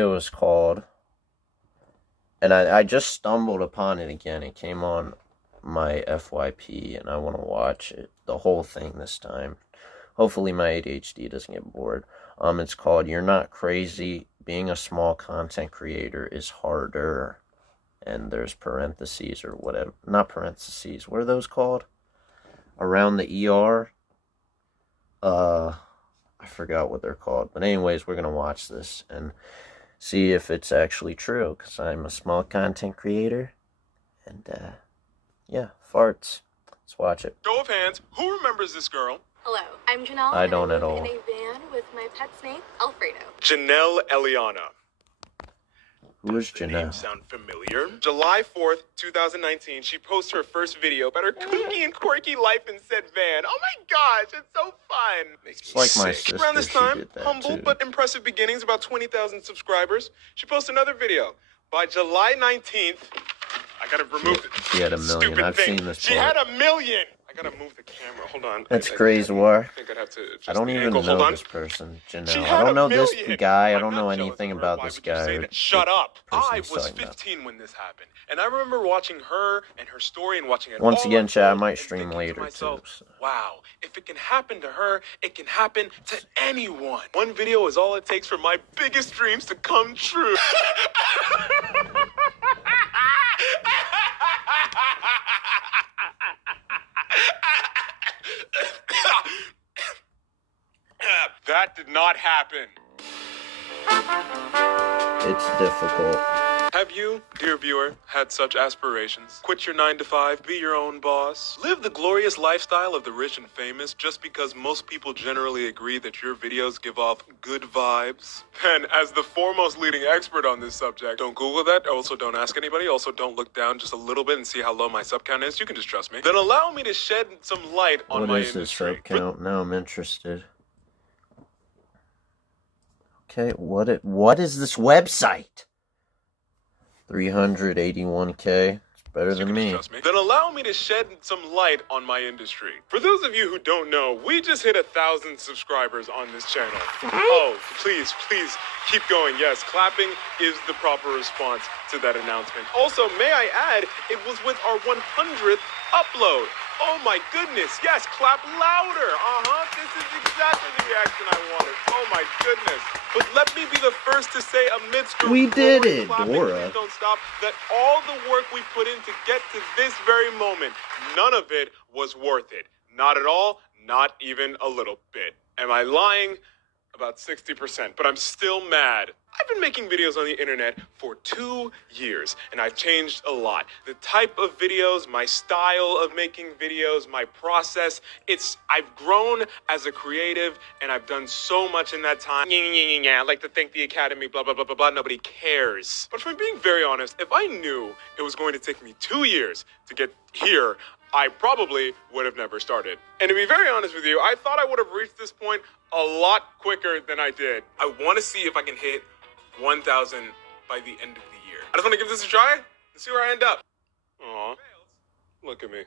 It was called, and I just stumbled upon it again. It came on my FYP, and I want to watch it, the whole thing this time. Hopefully my ADHD doesn't get bored. It's called "You're Not Crazy. Being a Small Content Creator is Harder." And there's parentheses or whatever. Not parentheses. What are those called? Around the ER? I forgot what they're called. But anyways, we're going to watch this and see if it's actually true. Because I'm a small content creator. And, yeah, farts. Let's watch it. Show of hands, who remembers this girl? Hello, I'm Janelle. I don't at all. In a van with my pet snake, Alfredo. Janelle Eliana. Who is The name Janelle? sound familiar? July 4th, 2019, she posted her first video about her kooky and quirky life in said van. Oh my gosh, it's so fun. Makes It's me like my sick. sister, Around this she time, did that humble too. but impressive beginnings, about 20,000 subscribers. She posted another video. By July 19th, I gotta remove it. She had a million. Stupid I've thing. seen this She part. had a million. I gotta move the camera. Hold on. That's crazy, war. I think I'd have to adjust I don't the even angle. Hold know on. this person, She Janelle. had I don't a know this million. guy. I I'm don't not know jealous anything of her. about Why this would you guy. say or that? Shut up. person I he's was talking about. 15 when this happened, and I remember watching her and her story and watching it Once all again, chat, I unfold might and stream thinking to later, myself, too, so. wow, if it can happen to her, it can happen to anyone. One video is all it takes for my biggest dreams to come true. That did not happen. It's difficult. Have you, dear viewer, had such aspirations? Quit your 9 to 5, be your own boss, live the glorious lifestyle of the rich and famous just because most people generally agree that your videos give off good vibes? Then, as the foremost leading expert on this subject, don't Google that, also don't ask anybody, also don't look down just a little bit and see how low my sub count is, you can just trust me. Then allow me to shed some light on What my is this industry. sub count? Now I'm interested. Okay, what is this website? 381K. It's better than me. Then allow me to shed some light on my industry. For those of you who don't know, we just hit 1,000 subscribers on this channel. Oh, please keep going. Yes, clapping is the proper response to that announcement. Also, may I add, it was with our 100th upload. Oh my goodness, yes, clap louder. This is exactly the reaction I wanted. Oh my goodness. But let me be the first to say amidst your We did roaring it, clapping, Dora. please don't stop, that all the work we put in to get to this very moment, none of it was worth it. Not at all, not even a little bit. Am I lying? About 60%, but I'm still mad. I've been making videos on the internet for 2 years, and I've changed a lot. The type of videos, my style of making videos, my process, I've grown as a creative, and I've done so much in that time. I'd like to thank the Academy, blah, blah, blah, blah, blah, nobody cares. But if I'm being very honest, if I knew it was going to take me 2 years to get here, I probably would have never started. And to be very honest with you, I thought I would have reached this point a lot quicker than I did. I want to see if I can hit 1,000 by the end of the year. I just want to give this a try and see where I end up. Aw, look at me.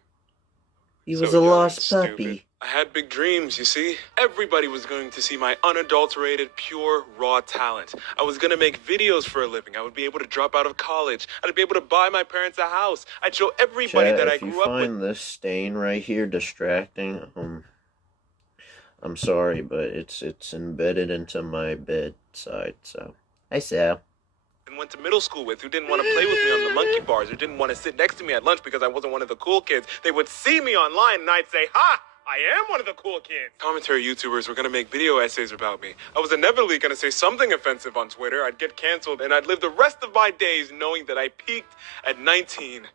He So was a young and lost stupid. puppy. I had big dreams, you see. Everybody was going to see my unadulterated, pure, raw talent. I was going to make videos for a living. I would be able to drop out of college. I'd be able to buy my parents a house. I'd show everybody Chat, that I if you grew up with. find this stain right here distracting, I'm sorry, but it's embedded into my bedside, so. Hi, Sal. And went to middle school with, who didn't want to play with me on the monkey bars, or didn't want to sit next to me at lunch because I wasn't one of the cool kids. They would see me online and I'd say, ha! I am one of the cool kids. Commentary YouTubers were going to make video essays about me. I was inevitably going to say something offensive on Twitter. I'd get canceled, and I'd live the rest of my days knowing that I peaked at 19. It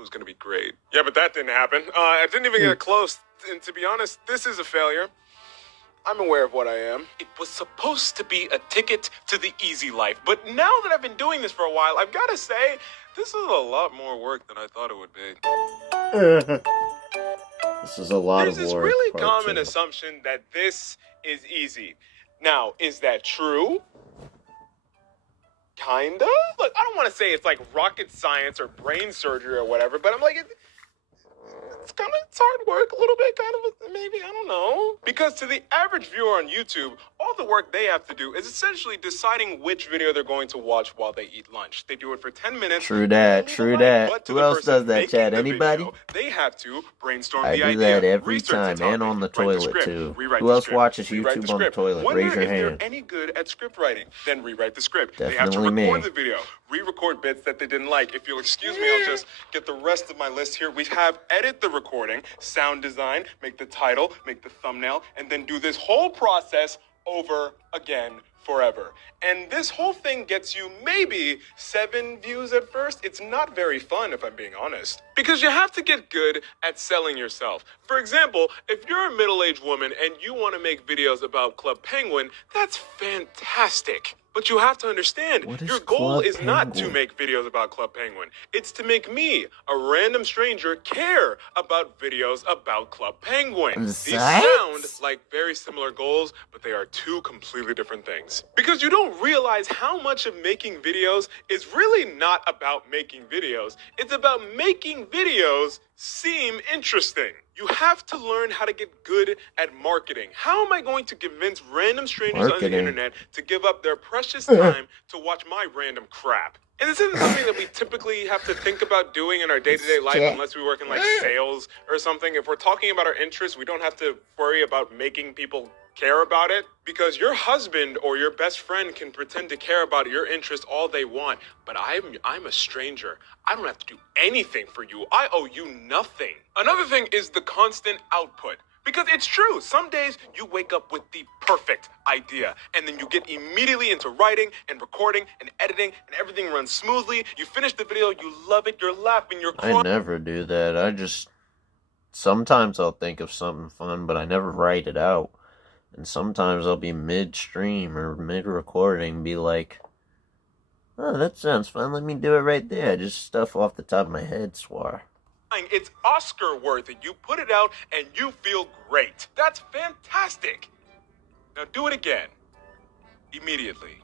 was going to be great. Yeah, but that didn't happen. I didn't even get close. And to be honest, this is a failure. I'm aware of what I am. It was supposed to be a ticket to the easy life. But now that I've been doing this for a while, I've got to say, this is a lot more work than I thought it would be. This is a lot There's of this work. really part common two. assumption that this is easy. Now, is that true? Kinda? Look, I don't want to say it's like rocket science or brain surgery or whatever, but I'm like, it's hard work, a little bit, kind of, maybe, I don't know. Because to the average viewer on YouTube, all the work they have to do is essentially deciding which video they're going to watch while they eat lunch. They do it for 10 minutes. True that, true that. But to Who the else person does that, making Chad? the Anybody? video, they have to brainstorm I the do idea, that every research the time, and topic, on the write the toilet script, too. rewrite Who the else script, watches rewrite the YouTube on the script. toilet? Wonder Raise your if they're hand. any good at script writing, then rewrite the script. They have to Definitely record me. the video, re-record bits that they didn't like. If you'll excuse me, I'll just get the rest of my list here. We have edit the recording, sound design, make the title, make the thumbnail, and then do this whole process over again forever. And this whole thing gets you maybe 7 views at first. It's not very fun, if I'm being honest. Because you have to get good at selling yourself. For example, if you're a middle-aged woman and you want to make videos about Club Penguin, that's fantastic. But you have to understand, What is your goal Club is not to Penguin? make videos about Club Penguin. It's to make me, a random stranger, care about videos about Club Penguin. These What? sound like very similar goals, but they are two completely different things. Because you don't realize how much of making videos is really not about making videos. It's about making videos seem interesting. You have to learn how to get good at marketing. How am I going to convince random strangers on the Marketing. internet to give up their precious time to watch my random crap? And this isn't something that we typically have to think about doing in our day-to-day life Shit. unless we work in like sales or something. If we're talking about our interests, we don't have to worry about making people care about it, because your husband or your best friend can pretend to care about your interest all they want, but I'm a stranger. I don't have to do anything for you. I owe you nothing. Another thing is the constant output. Because it's true, some days you wake up with the perfect idea, and then you get immediately into writing and recording and editing, and everything runs smoothly. You finish the video, you love it, you're laughing, you're I crying. never do that. I just... Sometimes I'll think of something fun, but I never write it out. And sometimes I'll be mid-stream or mid-recording, be like, oh, that sounds fun, let me do it right there. Just stuff off the top of my head, swore. It's Oscar worthy. You put it out and you feel great. That's fantastic. Now do it again. Immediately.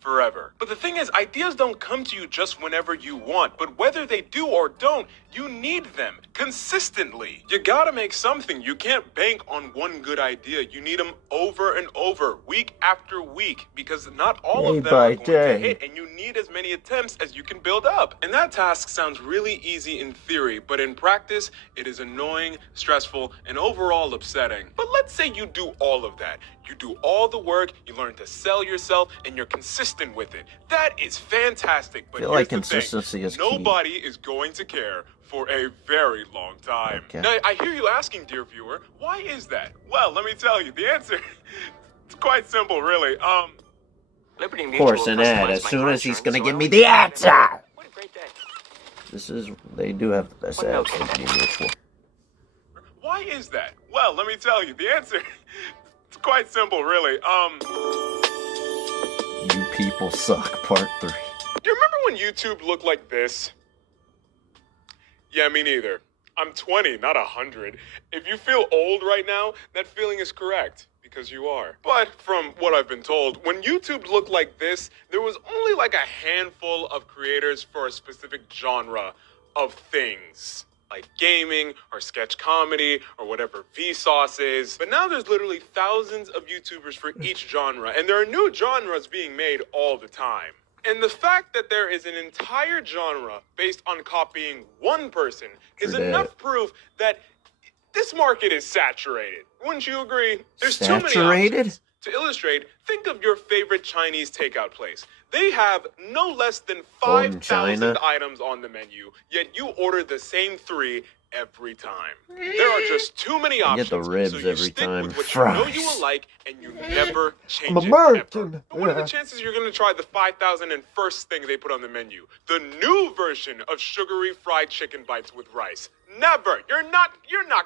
Forever. But the thing is, ideas don't come to you just whenever you want, but whether they do or don't, you need them consistently. You gotta make something. You can't bank on one good idea. You need them over and over, week after week, because not all Day of them by are going day. to hit, and you need as many attempts as you can build up. And that task sounds really easy in theory, but in practice, it is annoying, stressful, and overall upsetting. But let's say you do all of that. You do all the work, you learn to sell yourself, and you're consistent with it. That is fantastic, but I feel here's like the consistency thing. is key. Nobody is going to care for a very long time. Okay. Now, I hear you asking, dear viewer, why is that? Well, let me tell you, the answer is quite simple, really. Liberty Of Mutual course, an ad. customized As my soon car as he's insurance, gonna so give I me only the paid them. answer! What a great day. They do have the best What ads, milk? Liberty Mutual. Why is that? Well, let me tell you, the answer is quite simple, really. You people suck, part 3. You remember when YouTube looked like this? Yeah, me neither. I'm 20, not 100. If you feel old right now, that feeling is correct, because you are. But from what I've been told, when YouTube looked like this, there was only like a handful of creators for a specific genre of things. Like gaming, or sketch comedy, or whatever Vsauce is. But now there's literally thousands of YouTubers for each genre, and there are new genres being made all the time. And the fact that there is an entire genre based on copying one person is True that. enough proof that this market is saturated. Wouldn't you agree? There's too many Saturated? options. To illustrate, think of your favorite Chinese takeout place. They have no less than Golden 5,000 China. items on the menu, yet you order the same 3 every time. There are just too many I options, get the ribs so you every stick time. with what you know you Fries. will like, and you never change I'm it, American. ever. But what are the Yeah. chances you're going to try the 5,001st thing they put on the menu? The new version of sugary fried chicken bites with rice. Never. You're not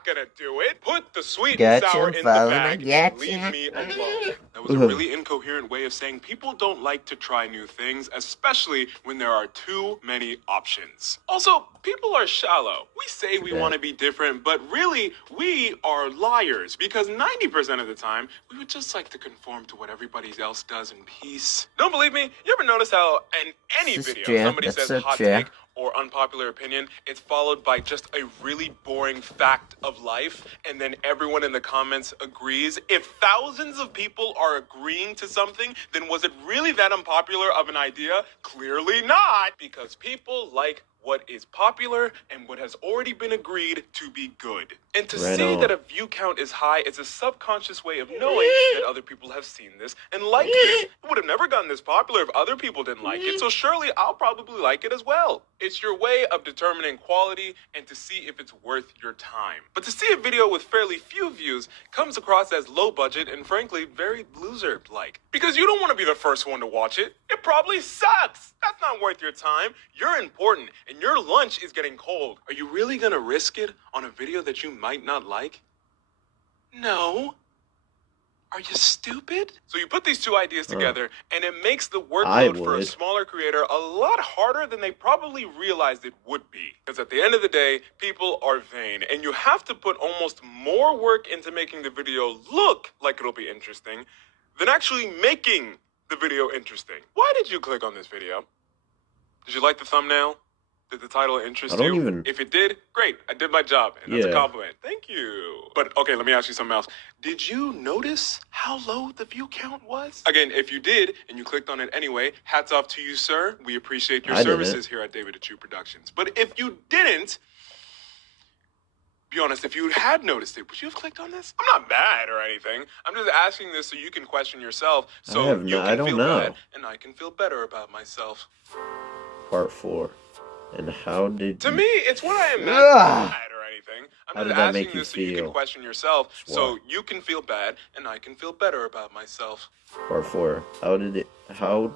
gonna do it. Put the sweet and Gotcha, sour in the father, bag and gotcha. leave me alone. That was a really incoherent way of saying people don't like to try new things, especially when there are too many options. Also, people are shallow. We say we Yeah. want to be different, but really, we are liars, because 90% of the time, we would just like to conform to what everybody else does in peace. Don't believe me? You ever notice how in any This is video Jeff, somebody that's says a hot Jeff. take or unpopular opinion, it's followed by just a really boring fact of life, and then everyone in the comments agrees. If thousands of people are agreeing to something, then was it really that unpopular of an idea? Clearly not, because people like what is popular and what has already been agreed to be good. And to Right see on. that a view count is high is a subconscious way of knowing that other people have seen this and liked it. It would have never gotten this popular if other people didn't like it, so surely I'll probably like it as well. It's your way of determining quality and to see if it's worth your time. But to see a video with fairly few views comes across as low budget and frankly very loser-like. Because you don't want to be the first one to watch it. It probably sucks. That's not worth your time. You're important and your lunch is getting cold. Are you really gonna risk it on a video that you might not like? No. Are you stupid? So you put these two ideas together, and it makes the workload for a would. smaller creator a lot harder than they probably realized it would be. Because at the end of the day, people are vain, and you have to put almost more work into making the video look like it'll be interesting than actually making the video interesting. Why did you click on this video? Did you like the thumbnail? Did the title interest I don't you? even- If it did, great. I did my job, and that's a Yeah. compliment. Thank you. But okay, let me ask you something else. Did you notice how low the view count was? Again, if you did, and you clicked on it anyway, hats off to you, sir. We appreciate your I didn't. services here at David Achu Productions. But if you didn't, be honest, if you had noticed it, would you have clicked on this? I'm not mad or anything. I'm just asking this so you can question yourself, so have you no- can I don't feel know. bad, and I can feel better about myself. Part 4. And how did To you... me, it's what I imagine Ugh. bad or anything. I'm How just did that asking make you this so you can feel? question yourself, so What? you can feel bad, and I can feel better about myself. Part 4. How did it... How...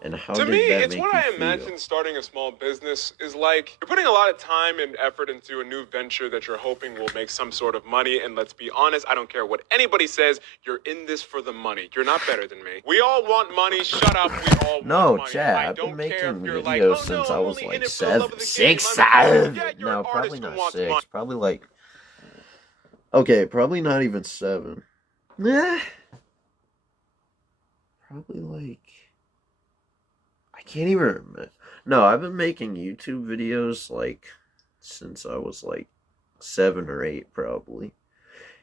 And how To did me, that it's make what you I feel? imagine starting a small business is like. You're putting a lot of time and effort into a new venture that you're hoping will make some sort of money. And let's be honest, I don't care what anybody says. You're in this for the money. You're not better than me. We all want money. Shut up. We all No, want money. Chad, I I've been don't care if making you're videos like, oh, since no, I I'm was only like in it for the love 7, of the game. 6, I'm like, 7. yeah, you're No, an probably artist who not wants 6. money. Probably like... Okay, probably not even 7. Nah. Probably like... I can't even remember. No, I've been making YouTube videos like since I was like 7 or 8 probably.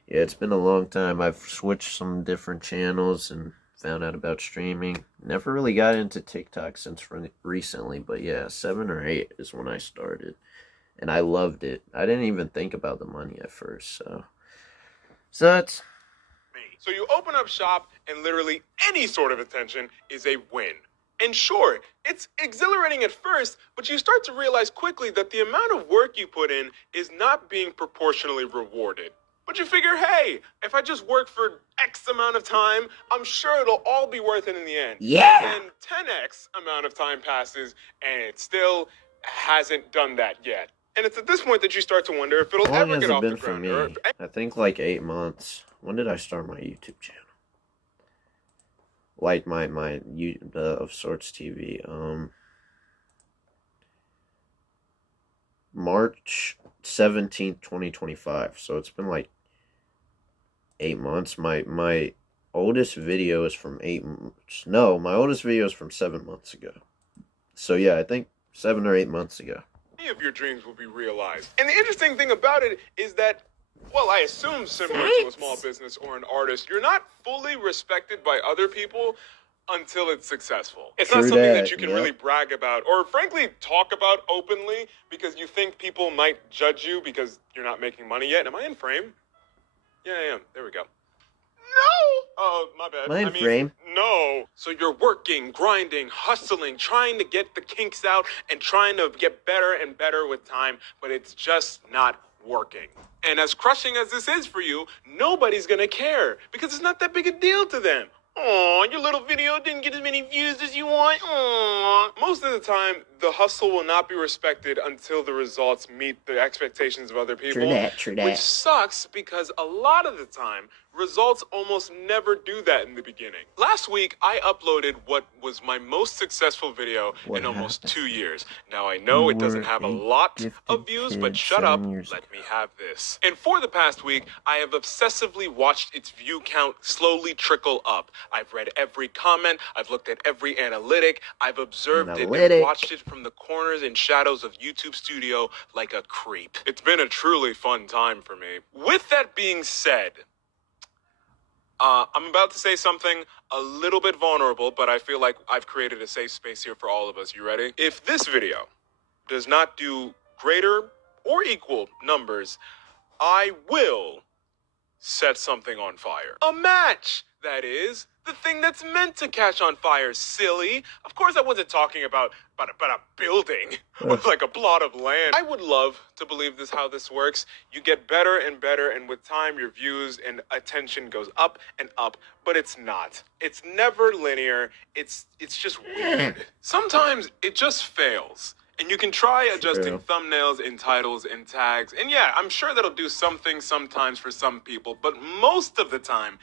Yeah, it's been a long time. I've switched some different channels and found out about streaming. Never really got into TikTok since recently, but yeah, 7 or 8 is when I started. And I loved it. I didn't even think about the money at first, so that's... So you open up shop and literally any sort of attention is a win. And sure, it's exhilarating at first, but you start to realize quickly that the amount of work you put in is not being proportionally rewarded. But you figure, hey, if I just work for X amount of time, I'm sure it'll all be worth it in the end. Yeah. And then 10X amount of time passes, and it still hasn't done that yet. And it's at this point that you start to wonder if it'll How long ever has get it off been the for ground. me? Or if I think like 8 months. When did I start my YouTube channel? Like my of sorts TV. March 17th, 2025. So it's been like 8 months. My oldest video is from 8 months. No, my oldest video is from 7 months ago. So yeah, I think 7 or 8 months ago. any of your dreams will be realized. And the interesting thing about it is that, well, I assume similar to a small business or an artist, you're not fully respected by other people until it's successful. It's not True something that that, you can yeah. really brag about or frankly talk about openly because you think people might judge you because you're not making money yet. Am I in frame? Yeah, I am. There we go. No! Oh, my bad. Am I in frame? No. So you're working, grinding, hustling, trying to get the kinks out and trying to get better and better with time, but it's just not working. And as crushing as this is for you, nobody's gonna care because it's not that big a deal to them. Aw, your little video didn't get as many views as you want. Aw. Most of the time, the hustle will not be respected until the results meet the expectations of other people. True that. Which sucks because a lot of the time, results almost never do that in the beginning. Last week, I uploaded what was my most successful video What in almost happened? 2 years. Now, I know You it doesn't were have a a lot gifted of views, but kid shut up, 7 years let ago. me have this. And for the past week, I have obsessively watched its view count slowly trickle up. I've read every comment. I've looked at every analytic. I've observed it Analytic. and watched it from the corners and shadows of YouTube Studio like a creep. It's been a truly fun time for me. With that being said, I'm about to say something a little bit vulnerable, but I feel like I've created a safe space here for all of us. You ready? If this video does not do greater or equal numbers, I will set something on fire. A match, that is. The thing that's meant to catch on fire, silly. Of course I wasn't talking about a building or like a plot of land. I would love to believe this how this works. You get better and better, and with time your views and attention goes up and up, but it's not. It's never linear. It's just weird. Sometimes it just fails. And you can try adjusting thumbnails and titles and tags. And yeah, I'm sure that'll do something sometimes for some people, but most of the time,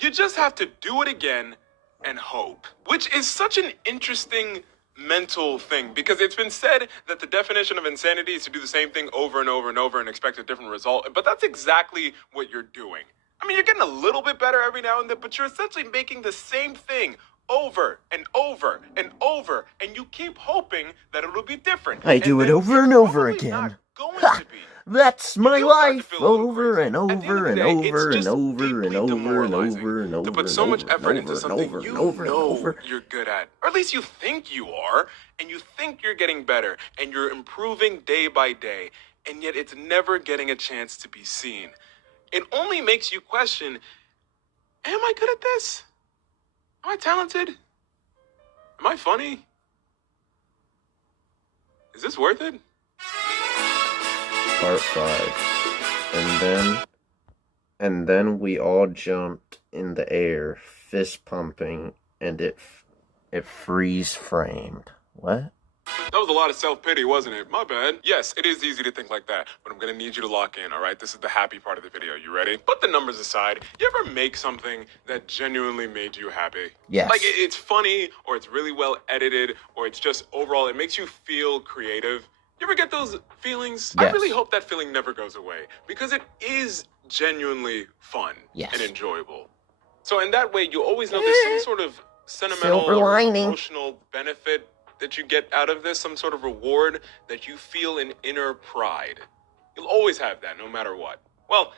you just have to do it again and hope. Which is such an interesting mental thing, because it's been said that the definition of insanity is to do the same thing over and over and over and expect a different result. But that's exactly what you're doing. I mean, you're getting a little bit better every now and then, but you're essentially making the same thing over and over and over, and you keep hoping that it'll be different. I do it over and over again. Ha! That's my do start to life, feel a little over crazy. and At the over end and of the day, over it's and just over and deeply over and demoralizing over and to over put so and much over effort and into over something and you over and know over. you're good at, or at least you think you are, and you think you're getting better, and you're improving day by day, and yet it's never getting a chance to be seen. It only makes you question, am I good at this? Am I talented? Am I funny? Is this worth it? Part 5. And then we all jumped in the air, fist pumping, and it freeze framed. What? That was a lot of self-pity, wasn't it? My bad. Yes, it is easy to think like that, but I'm gonna need you to lock in, all right? This is the happy part of the video. You ready? Put the numbers aside. You ever make something that genuinely made you happy? Yes. Like, it's funny, or it's really well edited, or it's just overall, it makes you feel creative. You ever get those feelings? Yes. I really hope that feeling never goes away, because it is genuinely fun Yes. and enjoyable. So in that way, you always know there's some sort of sentimental Silver or lining. emotional benefit that you get out of this, some sort of reward that you feel an inner pride. You'll always have that, no matter what. Well,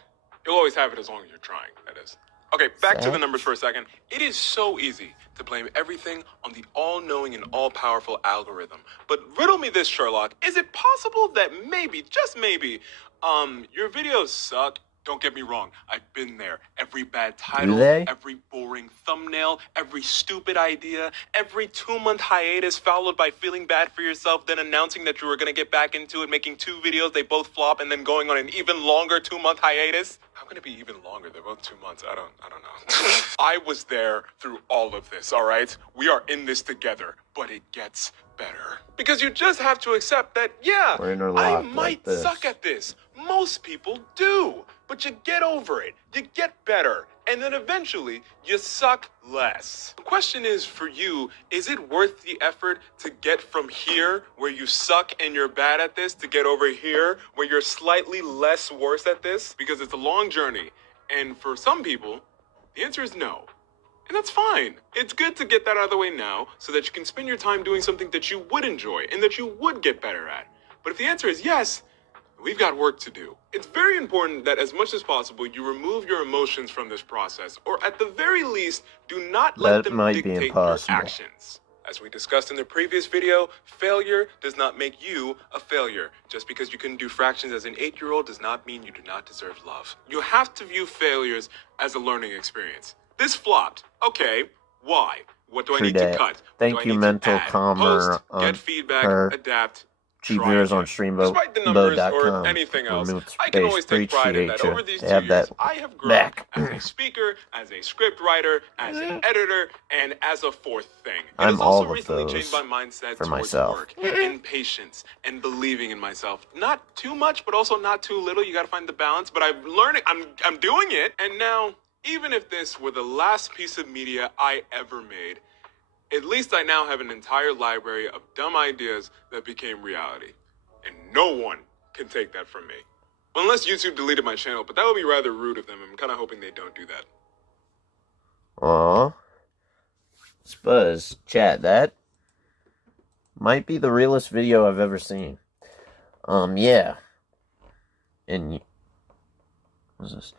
you'll always have it as long as you're trying, that is. Okay, back to the numbers for a second. It is so easy to blame everything on the all-knowing and all-powerful algorithm. But riddle me this, Sherlock. Is it possible that maybe, just maybe, your videos suck? Don't get me wrong, I've been there. Every bad title, they? every boring thumbnail, every stupid idea, every 2-month hiatus followed by feeling bad for yourself, then announcing that you were gonna get back into it, making 2 videos, they both flop, and then going on an even longer 2-month hiatus. How can it be even longer? They're both 2 months. I don't know. I was there through all of this, all right? We are in this together, but it gets better. Because you just have to accept that, yeah, We're interlocked I like might this. suck at this. Most people do. But you get over it. You get better. And then eventually, you suck less. The question is for you, is it worth the effort to get from here, where you suck and you're bad at this, to get over here, where you're slightly less worse at this? Because it's a long journey. And for some people, the answer is no. And that's fine. It's good to get that out of the way now so that you can spend your time doing something that you would enjoy and that you would get better at. But if the answer is yes, we've got work to do. It's very important that as much as possible, you remove your emotions from this process, or at the very least, do not let That them might be dictate your impossible. actions. As we discussed in the previous video, failure does not make you a failure. Just because you couldn't do fractions as an 8-year-old does not mean you do not deserve love. You have to view failures as a learning experience. This flopped. Okay, why? What do I True need dat. to cut? Thank What do you, I need to Mental add? Calmer, Post, on get feedback, her adapt, cheap try viewers on again. Despite the numbers or streambo.com. anything else, Remove I can always take pride in that. appreciate Over you. these To 2 have years, that I have grown back. as a speaker, as a script writer, as an editor, and as a fourth thing. It I'm has all also of recently those changed my mindset for towards myself. work and patience and believing in myself. Not too much, but also not too little. You got to find the balance. But I'm learning. I'm doing it. And now, even if this were the last piece of media I ever made, at least I now have an entire library of dumb ideas that became reality. And no one can take that from me. Unless YouTube deleted my channel, but that would be rather rude of them. I'm kind of hoping they don't do that. Aw. Spuzz, chat, that might be the realest video I've ever seen. Yeah. And what's this?